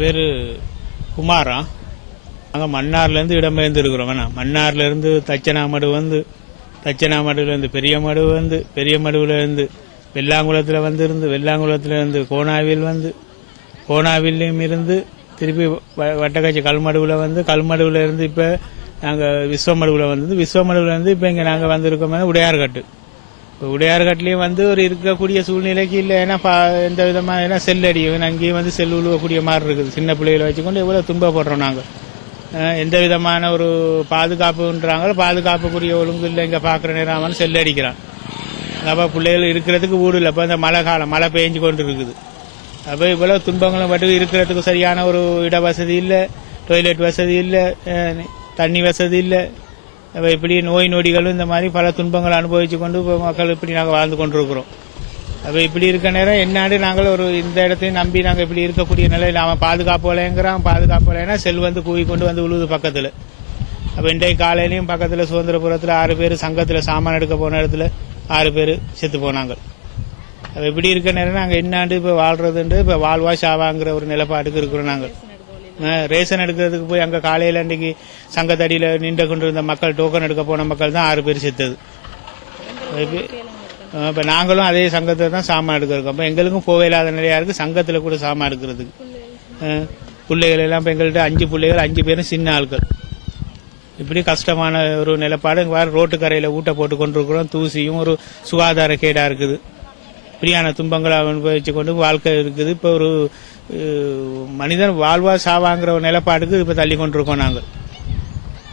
பேர் குமாரா. நாங்கள் மன்னார்லேருந்து இடம்பெயர்ந்து இருக்கிறோம். மன்னார்லேருந்து தச்சனாமடு வந்து, தச்சனாமடுலேருந்து பெரிய மடு வந்து, பெரிய மடுவிலேருந்து வெள்ளாங்குளத்தில் வந்து இருந்து, வெள்ளாங்குளத்திலேருந்து கோணாவில் வந்து, கோணாவிலையும் இருந்து திருப்பி வட்டக்காட்சி கல்மடுவில் வந்து, கல்மடுவில் இருந்து இப்போ நாங்கள் விஸ்வமடுவில் வந்து, விஸ்வமடுவில் இருந்து இப்போ இங்கே நாங்கள் வந்திருக்கோம் உடையார்கட்டு. இப்போ உடையார்கட்லேயும் வந்து ஒரு இருக்கக்கூடிய சூழ்நிலைக்கு இல்லை. ஏன்னா எந்த விதமாக ஏன்னா செல் அடியும் அங்கேயும் வந்து செல் உழுவக்கூடிய மாதிரி இருக்குது. சின்ன பிள்ளைகளை வச்சுக்கொண்டு எவ்வளோ துன்பப்படுறோம் நாங்கள். எந்த விதமான ஒரு பாதுகாப்புன்றாங்க, பாதுகாப்புக்குரிய ஒழுங்கு இல்லை. இங்கே பார்க்குற நேரம் செல் அடிக்கிறான். அப்போ பிள்ளைகள் இருக்கிறதுக்கு வீடு இல்லை. இப்போ இந்த மழை காலம், மழை பெஞ்சு கொண்டு இருக்குது. அப்போ இவ்வளோ துன்பங்களும் பட்டு இருக்கிறதுக்கு சரியான ஒரு இட வசதி இல்லை, டொய்லெட் வசதி இல்லை, தண்ணி வசதி இல்லை. அப்போ இப்படி நோய் நொடிகளும் இந்த மாதிரி பல துன்பங்களை அனுபவிச்சு கொண்டு இப்போ மக்கள் இப்படி நாங்கள் வாழ்ந்து கொண்டிருக்கிறோம். அப்போ இப்படி இருக்க நேரம் என்னாடு நாங்கள் ஒரு இந்த இடத்தையும் நம்பி நாங்கள் இப்படி இருக்கக்கூடிய நிலையில் அவன் பாதுகாப்பு வலையங்கிறான். பாதுகாப்பு வலையனா செல் வந்து கூவி கொண்டு வந்து விழுது பக்கத்தில். அப்போ இன்றைக்கு காலையிலையும் பக்கத்தில் சுதந்திரபுரத்தில் 6 பேர் சங்கத்தில் சாமான் எடுக்க போன இடத்துல 6 பேர் செத்து போனாங்க. அப்போ இப்படி இருக்க நேரம் நாங்கள் என்னாண்டு இப்போ வாழ்றதுண்டு இப்போ வாழ்வா சாவாங்கிற ஒரு நிலைப்பாட்டுக்கு இருக்கிறோம். நாங்கள் ரேஷன் எடுக்கிறதுக்கு போய் அங்கே காலையில் அன்றைக்கு சங்கத்தடியில் நின்று கொண்டு இருந்த மக்கள், டோக்கன் எடுக்க போன மக்கள் தான் 6 பேர் செத்தது. இப்போ நாங்களும் அதே சங்கத்தில் தான் சாமான் எடுக்கிறோம். அப்போ எங்களுக்கும் போக இல்லாத நிலையா இருக்குது. சங்கத்தில் கூட சாமான் எடுக்கிறதுக்கு பிள்ளைகள் எல்லாம் இப்போ எங்கள்கிட்ட 5 பிள்ளைகள், 5 பேரும் சின்ன ஆட்கள். இப்படி கஷ்டமான ஒரு நிலப்பாடு. வேறு ரோட்டுக்கரையில் ஊட்ட போட்டு கொண்டிருக்கிறோம். தூசியும் ஒரு சுகாதார கேடாக இருக்குது. இப்படியான துன்பங்களை அனுபவிச்சு கொண்டு வாழ்க்கை இருக்குது. இப்போ ஒரு மனிதன் வாழ்வா சாவாங்கிற ஒரு நிலப்பாட்டுக்கு இப்போ தள்ளி கொண்டிருக்கோம் நாங்கள்.